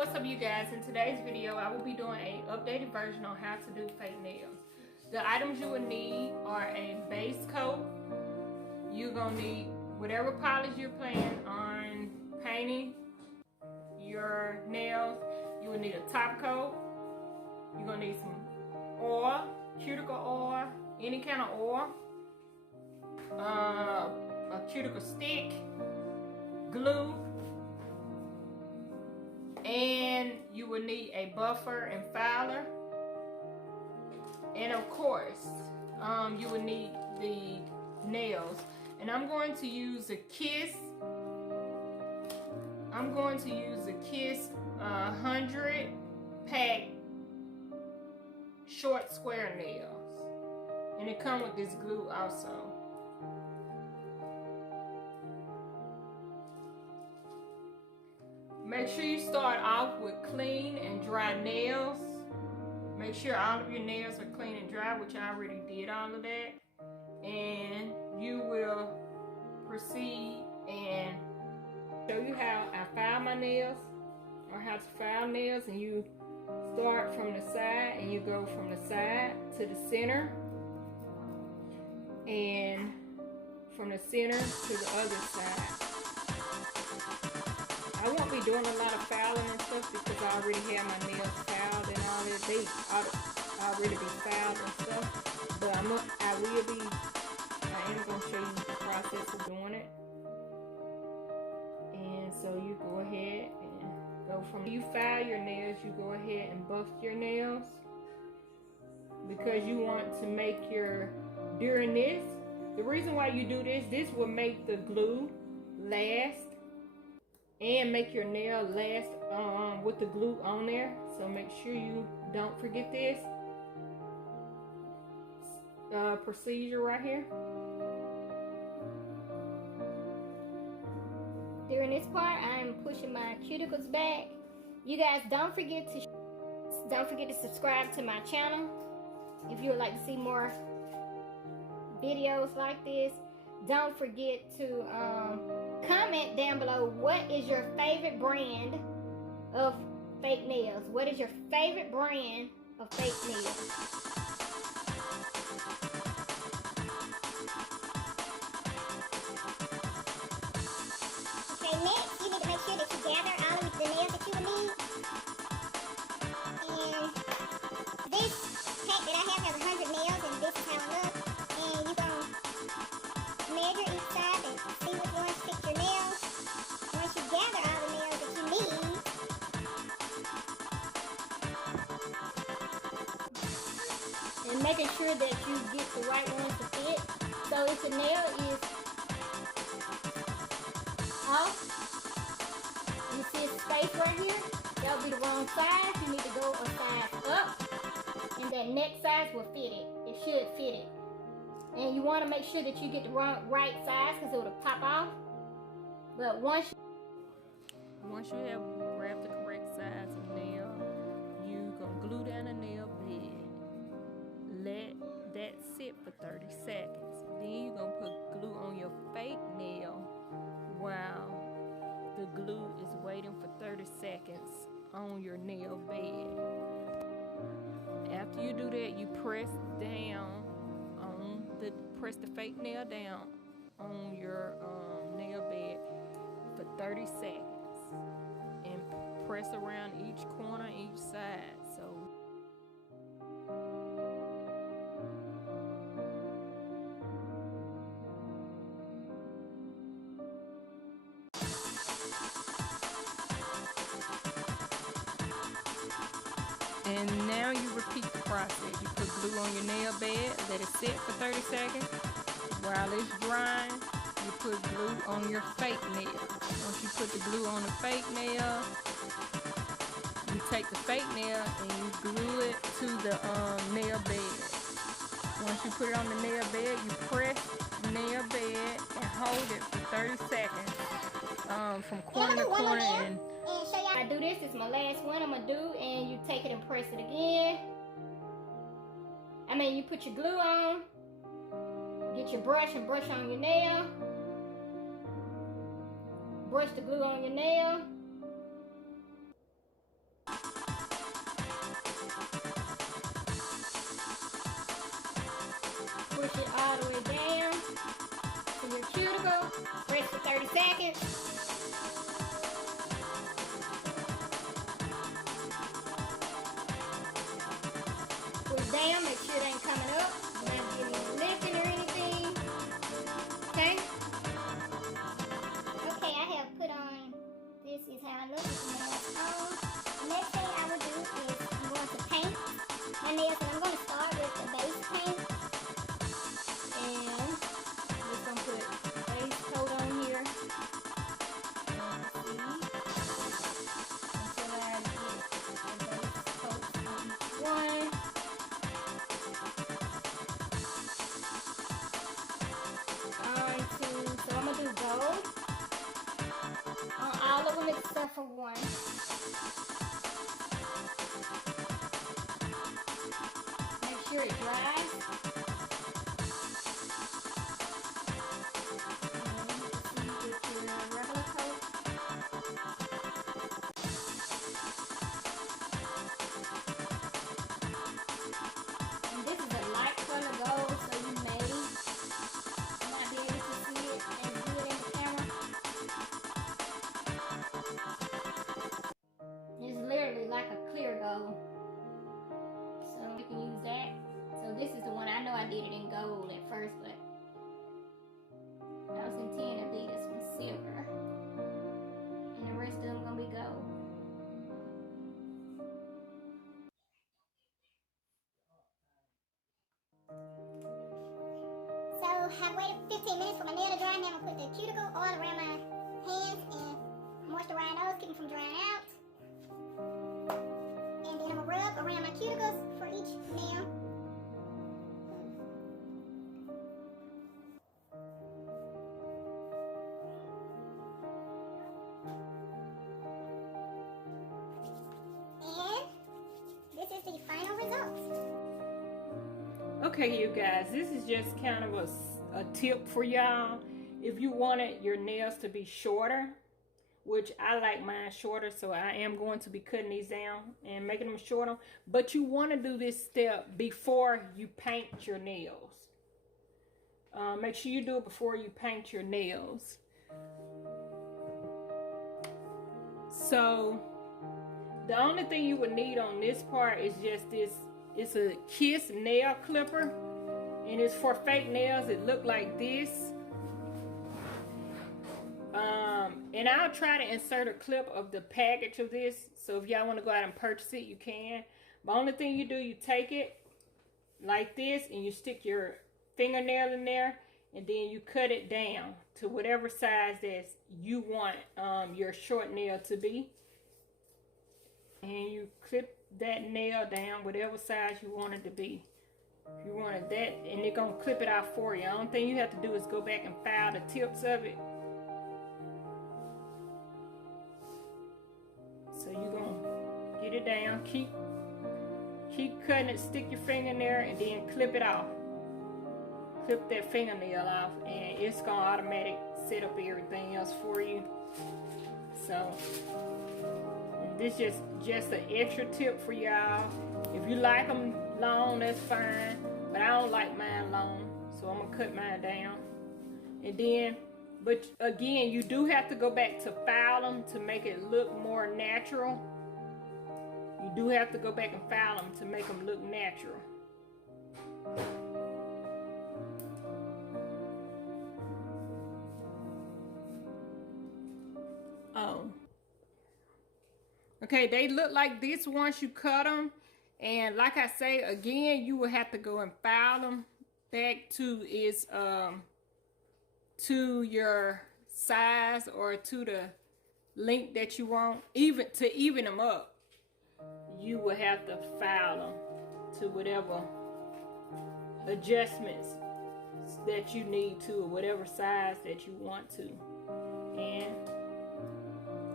What's up, you guys? In today's video I will be doing an updated version on how to do fake nails. The items you will need are a base coat. You're gonna need whatever polish you're planning on painting your nails. You will need a top coat. You're gonna need some oil, cuticle oil, any kind of oil, a cuticle stick, glue, and you will need a buffer and filer, and of course you will need the nails. And I'm going to use a Kiss. I'm going to use a Kiss 100 pack short square nails, and it comes with this glue also. Make sure you start off with clean and dry nails. Make sure all of your nails are clean and dry, which I already did all of that. And you will proceed and show you how I file my nails, or how to file nails. And you start from the side and you go from the side to the center, and from the center to the other side. I won't be doing a lot of filing and stuff because I already have my nails filed and all that. They already be filed and stuff. But I am going to show you the process of doing it. And so you go ahead and go from, you file your nails, you go ahead and buff your nails. Because you want to make your, during this, the reason why you do this will make the glue last and make your nail last with the glue on there. So make sure you don't forget this procedure right here. During this part, I'm pushing my cuticles back. You guys don't forget to subscribe to my channel if you would like to see more videos like this. Don't forget to comment down below, what is your favorite brand of fake nails? What is your favorite brand of fake nails? Okay, next you need to make sure that you gather all of the nails that you will need. And this pack that I have has 100 nails, and this is how it looks. And you're going to measure each side and see which ones fit your nails. Once you gather all the nails that you need, and making sure that you get the right ones to fit. So if the nail is off, you see a space right here, that will be the wrong size. You need to go a size up, and that next size will fit it. It should fit it. And you want to make sure that you get the right size, because it will pop off. But once you have grabbed the correct size of nail, you gonna glue down the nail bed. Let that sit for 30 seconds. Then you gonna put glue on your fake nail while the glue is waiting for 30 seconds on your nail bed. After you do that, you press the fake nail down on your nail bed for 30 seconds, and press around each corner, each side. And now you repeat the process. You put glue on your nail bed, let it sit for 30 seconds. While it's drying, you put glue on your fake nail. Once you put the glue on the fake nail, you take the fake nail and you glue it to the nail bed. Once you put it on the nail bed, you press the nail bed and hold it for 30 seconds from corner to corner. And I do this, it's my last one I'm gonna do, and you take it and press it again. You put your glue on, get your brush and brush on your nail, brush the glue on your nail, Rest for 30 seconds. Push down, make sure it ain't coming up. Not getting lifting or anything. Okay? Okay, I have put on, this is how I look with the nails on. The next thing I will do is I'm going to paint my nails, and I'm going to start with the base paint. And I'm just going to put base coat on here. Until I get the base coat on each one. So I'm going to do gold on all of them except for one. Make sure it dries. And you can see with your regular coat. And this is a light color gold, so you may not be able to see it as good in the camera. It's literally like a clear gold. So you can use that. So this is the one, I know I did it in gold at first, but I was intending to leave this one silver. And the rest of them gonna be gold. So I waited 15 minutes for my nail to dry. Now I'm gonna put the cuticle oil around my hands and moisturize those, keep them from drying out. And then I'm gonna rub around my cuticles for each nail. And this is the final result. Okay, you guys, this is just kind of a tip for y'all. If you wanted your nails to be shorter, which I like mine shorter, so I am going to be cutting these down and making them shorter. But you want to do this step before you paint your nails. Make sure you do it before you paint your nails. So the only thing you would need on this part is just this. It's a Kiss nail clipper, and it's for fake nails. It look like this. And I'll try to insert a clip of the package of this, so if y'all want to go out and purchase it, you can. The only thing you do, you take it like this and you stick your fingernail in there, and then you cut it down to whatever size that you want your short nail to be, and you clip that nail down whatever size you want it to be. If you wanted that, and they're gonna clip it out for you. The only thing you have to do is go back and file the tips of it. So you're gonna get it down, keep cutting it, stick your finger in there, and then clip it off. Clip that fingernail off, and it's gonna automatic set up everything else for you. So this is just an extra tip for y'all. If you like them long, that's fine, but I don't like mine long, so I'm gonna cut mine down. And then, but again, you do have to go back to file them to make it look more natural. You do have to go back and file them to make them look natural. Oh. Okay, they look like this once you cut them. And like I say, again, you will have to go and file them back to its to your size or to the length that you want. Even to even them up, you will have to file them to whatever adjustments that you need to, or whatever size that you want to. And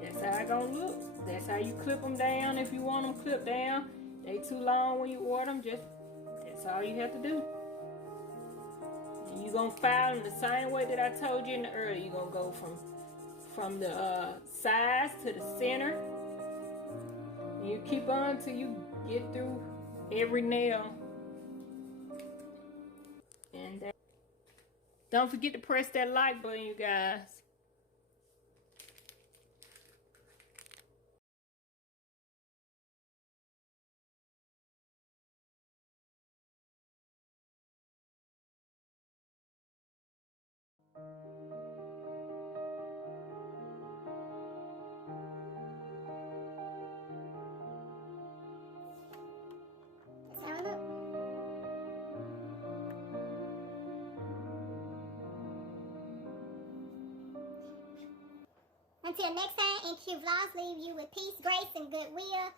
that's how it's gonna look. That's how you clip them down if you want them clipped down. They too long when you order them, that's all you have to do. And you're gonna file them the same way that I told you in the earlier. You're gonna go from the sides to the center. And you keep on till you get through every nail. And Don't forget to press that like button, you guys. That's how it look. Until next time, NQ Vlogs leave you with peace, grace, and goodwill.